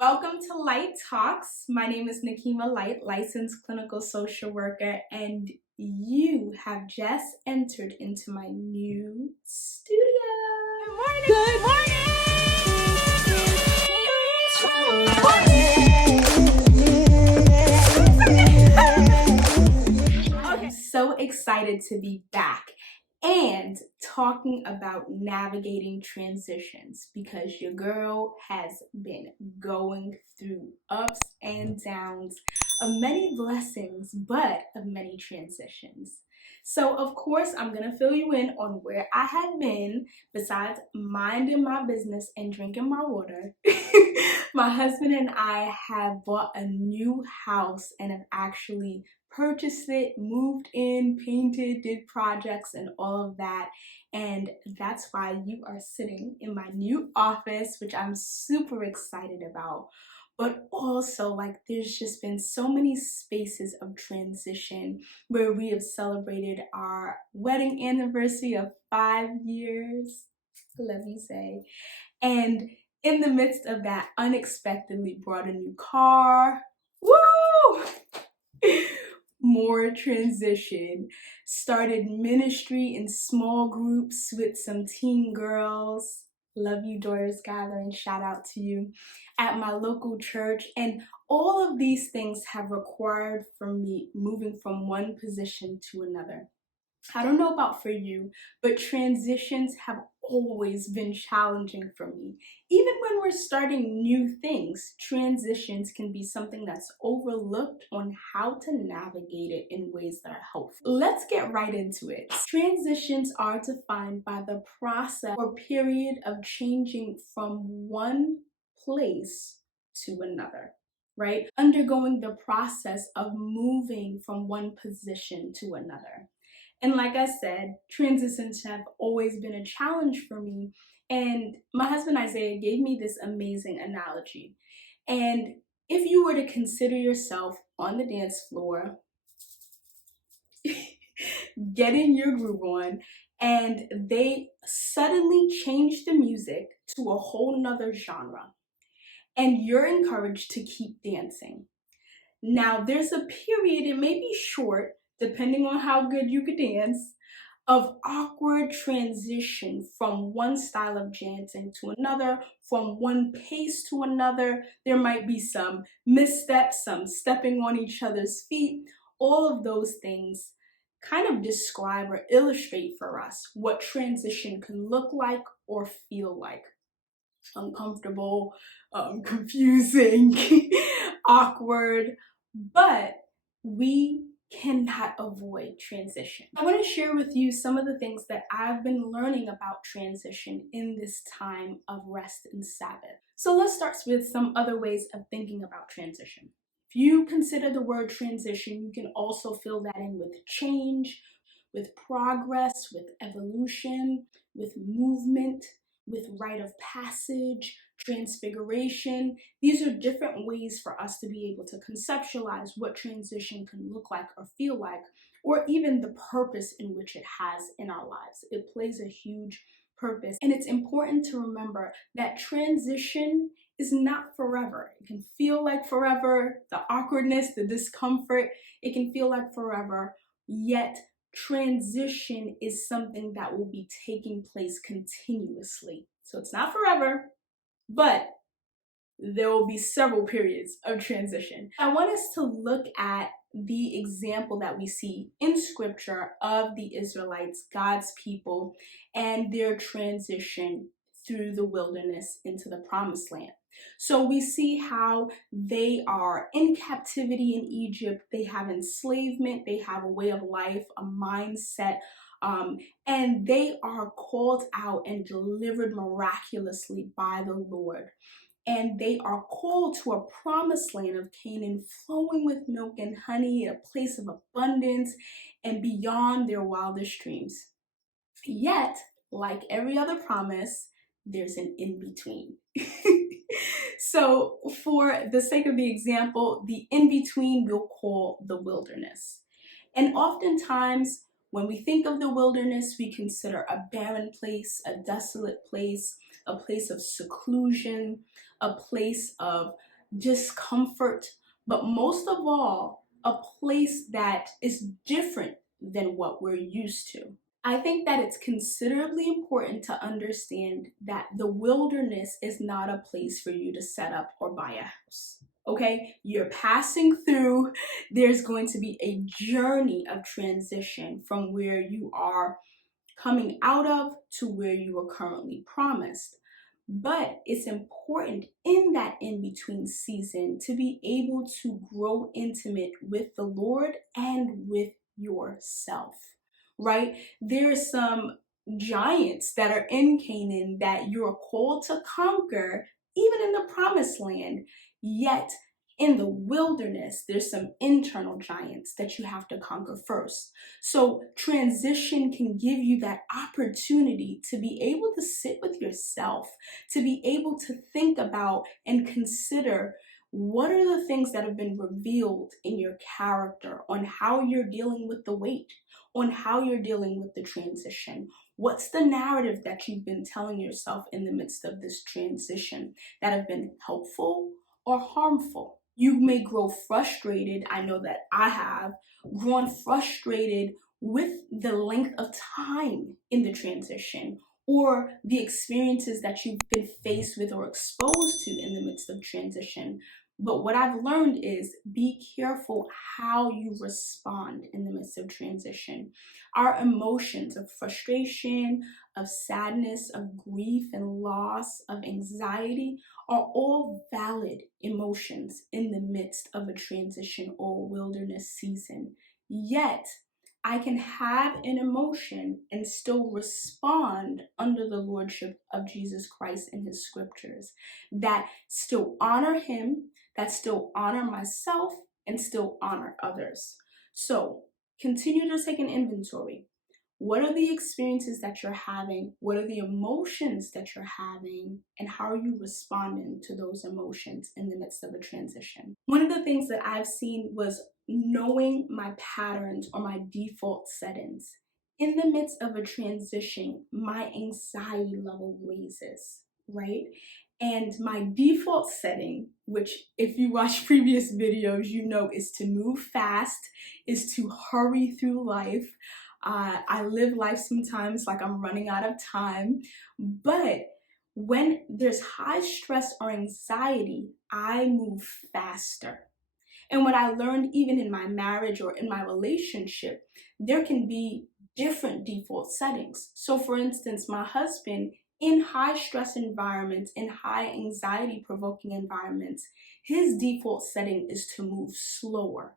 Welcome to Lyte Talks. My name is Nakima Lyte, licensed clinical social worker, and you have just entered into my new studio. Good morning! I'm so excited to be back and talking about navigating transitions because your girl has been going through ups and downs of many blessings, but of many transitions. So of course, I'm gonna fill you in on where I have been besides minding my business and drinking my water. My husband and I have bought a new house and have actually purchased it, moved in, painted, did projects and all of that. And that's why you are sitting in my new office, which I'm super excited about. But also, like, there's just been so many spaces of transition where we have celebrated our wedding anniversary of 5 years. Love you, say. And in the midst of that, unexpectedly brought a new car. Woo! More transition, started ministry in small groups with some teen girls. Love you, Daughters Gathering, shout out to you, at my local church. And all of these things have required from me moving from one position to another. I don't know about for you, but transitions have always been challenging for me. Even when we're starting new things, transitions can be something that's overlooked on how to navigate it in ways that are helpful. Let's get right into it. Transitions are defined by the process or period of changing from one place to another, right? Undergoing the process of moving from one position to another. And like I said, transitions have always been a challenge for me. And my husband Isaiah gave me this amazing analogy. And if you were to consider yourself on the dance floor, getting your groove on, and they suddenly change the music to a whole nother genre, and you're encouraged to keep dancing. Now, there's a period, it may be short, depending on how good you could dance, of awkward transition from one style of dancing to another, from one pace to another. There might be some missteps, some stepping on each other's feet. All of those things kind of describe or illustrate for us what transition can look like or feel like. Uncomfortable, confusing, awkward, but we cannot avoid transition. I want to share with you some of the things that I've been learning about transition in this time of rest and Sabbath. So let's start with some other ways of thinking about transition. If you consider the word transition, you can also fill that in with change, with progress, with evolution, with movement, with rite of passage, transfiguration. These are different ways for us to be able to conceptualize what transition can look like or feel like, or even the purpose in which it has in our lives. It plays a huge purpose. And it's important to remember that transition is not forever. It can feel like forever, the awkwardness, the discomfort, it can feel like forever, yet transition is something that will be taking place continuously. So it's not forever, but there will be several periods of transition. I want us to look at the example that we see in scripture of the Israelites, God's people, and their transition through the wilderness into the promised land. So we see how they are in captivity in Egypt, they have enslavement, they have a way of life, a mindset, and they are called out and delivered miraculously by the Lord. And they are called to a promised land of Canaan, flowing with milk and honey, a place of abundance and beyond their wildest dreams. Yet, like every other promise, there's an in-between. So for the sake of the example, the in-between we'll call the wilderness. And oftentimes, when we think of the wilderness, we consider a barren place, a desolate place, a place of seclusion, a place of discomfort, but most of all, a place that is different than what we're used to. I think that it's considerably important to understand that the wilderness is not a place for you to set up or buy a house. Okay, you're passing through. There's going to be a journey of transition from where you are coming out of to where you are currently promised. But it's important in that in between season to be able to grow intimate with the Lord and with yourself, right? There's some giants that are in Canaan that you're called to conquer, even in the promised land. Yet in the wilderness, there's some internal giants that you have to conquer first. So transition can give you that opportunity to be able to sit with yourself, to be able to think about and consider what are the things that have been revealed in your character on how you're dealing with the weight, on how you're dealing with the transition. What's the narrative that you've been telling yourself in the midst of this transition that have been helpful or harmful? You may grow frustrated. I know that I have grown frustrated with the length of time in the transition or the experiences that you've been faced with or exposed to in the midst of transition. But what I've learned is be careful how you respond in the midst of transition. Our emotions of frustration, of sadness, of grief and loss, of anxiety are all valid emotions in the midst of a transition or wilderness season. Yet, I can have an emotion and still respond under the lordship of Jesus Christ and his scriptures that still honor him, that still honor myself, and still honor others. So continue to take an inventory. What are the experiences that you're having? What are the emotions that you're having? And how are you responding to those emotions in the midst of a transition? One of the things that I've seen was knowing my patterns or my default settings. In the midst of a transition, my anxiety level raises, right? And my default setting, which if you watch previous videos, you know is to move fast, is to hurry through life. I live life sometimes like I'm running out of time, but when there's high stress or anxiety, I move faster. And what I learned even in my marriage or in my relationship, there can be different default settings. So for instance, my husband in high stress environments, in high anxiety provoking environments, his default setting is to move slower.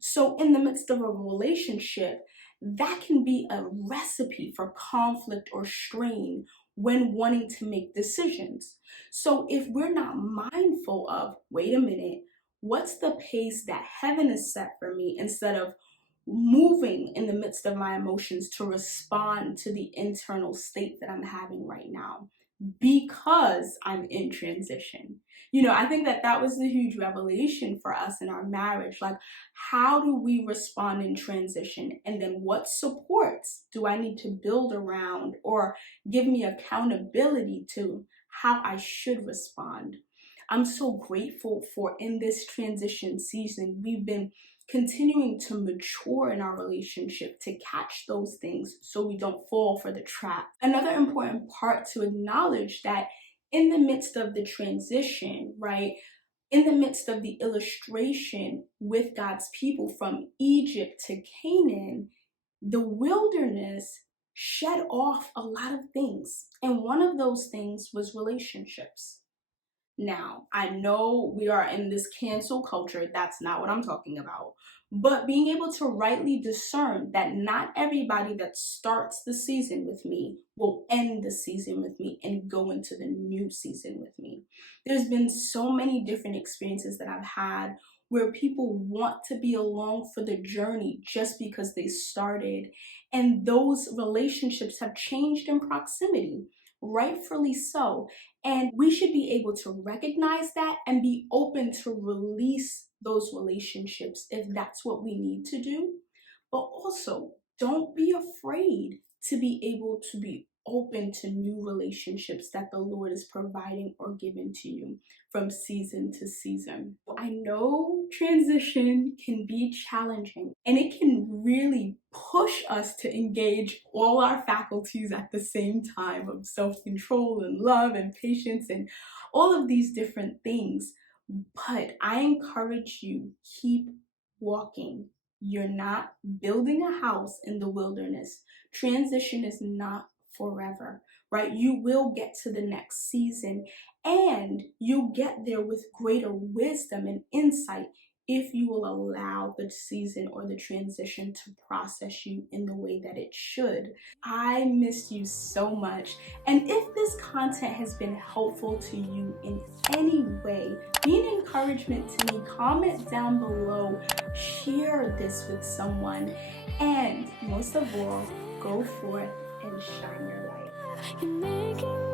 So in the midst of a relationship, that can be a recipe for conflict or strain when wanting to make decisions. So if we're not mindful of, wait a minute, what's the pace that heaven has set for me instead of moving in the midst of my emotions to respond to the internal state that I'm having right now because I'm in transition. You know, I think that that was the huge revelation for us in our marriage. Like, how do we respond in transition? And then what supports do I need to build around or give me accountability to how I should respond? I'm so grateful for in this transition season, we've been continuing to mature in our relationship to catch those things so we don't fall for the trap. Another important part to acknowledge that in the midst of the transition, right, in the midst of the illustration with God's people from Egypt to Canaan, the wilderness shed off a lot of things. And one of those things was relationships. Now, I know we are in this cancel culture. That's not what I'm talking about. But being able to rightly discern that not everybody that starts the season with me will end the season with me and go into the new season with me. There's been so many different experiences that I've had where people want to be along for the journey just because they started. And those relationships have changed in proximity, rightfully so. And we should be able to recognize that and be open to release those relationships if that's what we need to do. But also, don't be afraid to be able to be open to new relationships that the Lord is providing or giving to you from season to season. I know transition can be challenging and it can really push us to engage all our faculties at the same time of self-control and love and patience and all of these different things. But I encourage you, keep walking. You're not building a house in the wilderness. Transition is not forever, right? You will get to the next season and you'll get there with greater wisdom and insight if you will allow the season or the transition to process you in the way that it should. I miss you so much. And if this content has been helpful to you in any way, be an encouragement to me, comment down below, share this with someone, and most of all, go forth and shine your light.